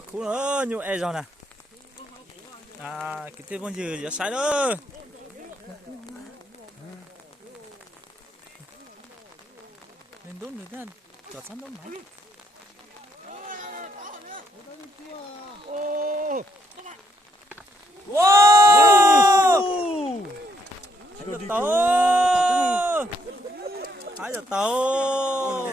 cú nữa nhiều e rồi nè. À cái tên con gì giờ sai đó. Nên đúng rồi đó. Chọt sẵn đúng mày. Wow! Hai giờ tàu. Hai giờ tàu.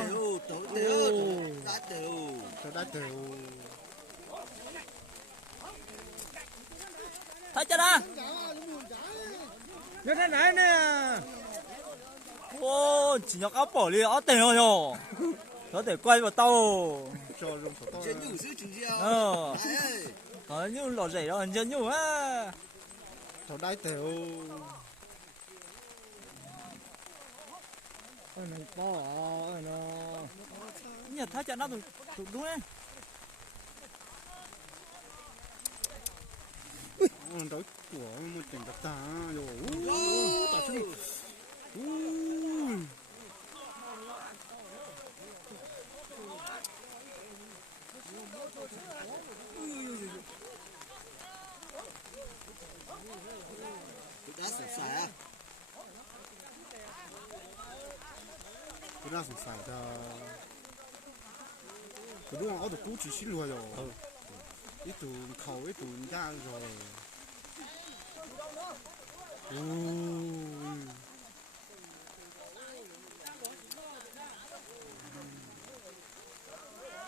Thấy chưa nè? Nó thế này nè. Ô, chỉ nhóc áo bỏ đi áo tiền rồi nhở? Có thể quay vào tàu. Có như lò rẻ đó chân như á. Thầu đáy tiểu. Ôi này to ơi nó. Nhật thấy chưa nó tụi đúng đấy. Đói của một tỉnh đất ta rồi. Ta chung. Đã sẵn sàng à? Tôi đã sẵn sàng cho. Tôi đúng là ở được cú chỉ xin luôn rồi. Ít tụ khẩu ít tụ ra rồi.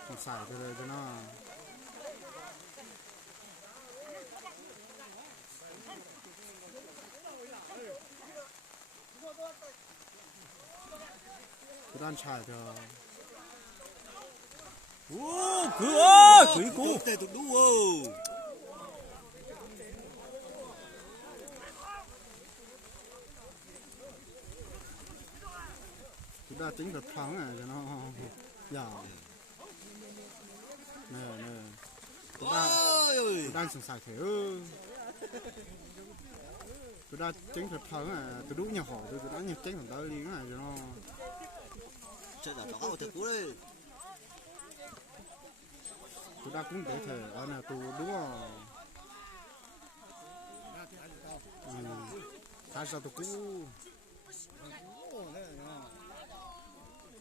Sẵn sàng cho nó. Tôi đang chạy cho. Ô, cứ ơi, quý cú. Tụi đúng không? Tôi đã tính được thắng này cho nó. Dạ. Nè. Tôi đang sẵn sàng thế ư. Tôi đã tính được thắng này. Tôi đúng nhà họ tôi đã nhập tính được tới liên này cho nó. Chơi giả có thật cú đây. Tôi đã cũng để thể ở này tôi đúng rồi. Tại sao tôi cú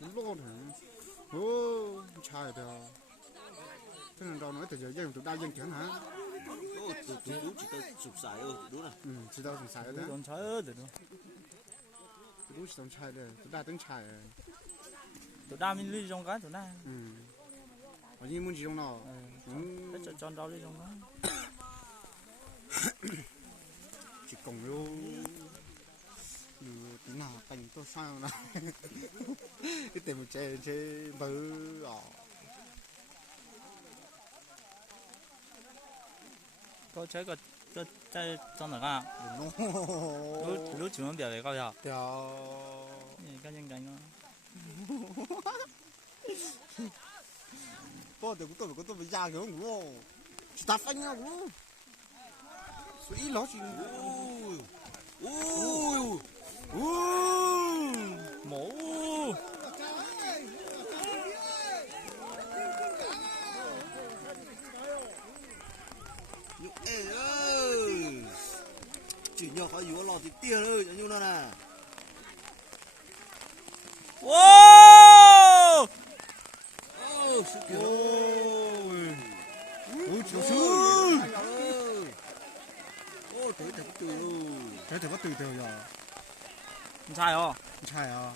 cũng lo nữa. Ô, chạy được. Thế nên đâu nói từ giờ dân tôi đã dân chẳng hả? Tụi đúng chỉ tao sụp xài ơi, đúng rồi. Chỉ tao sụp xài đấy. Don't try it. Tôi đúng chỉ tao chạy đấy, tôi đã tính chạy. Tụi đam mình đi trong cái tụi này. Ở như muốn gì trong nào? Cái chọn rau đi trong đó. Chỉ cổng luôn. Tí nào cảnh tôi sao nào? Cái tiền một chơi bơ ở. Có chơi có chơi trong nào à? Lúc chúng nó biểu để coi chưa? Nhìn cái nhân cảnh nó. Có tôi phải ra kiểu ngủ. Chỉ ta phanh nhau ngủ. Suy ló chỉ ngủ. Mổ. Ê ơi. Chỉ nhỏ có yếu lò thì tiền ơi, như nó nè. Wow! Sự kiểu. Ôi trời ơi. Ô, tới thật từ luôn. Thế thì có từ từ rồi. Không sai không? Chạy à?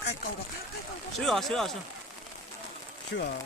Ai câu đó. Sửa. Chưa à?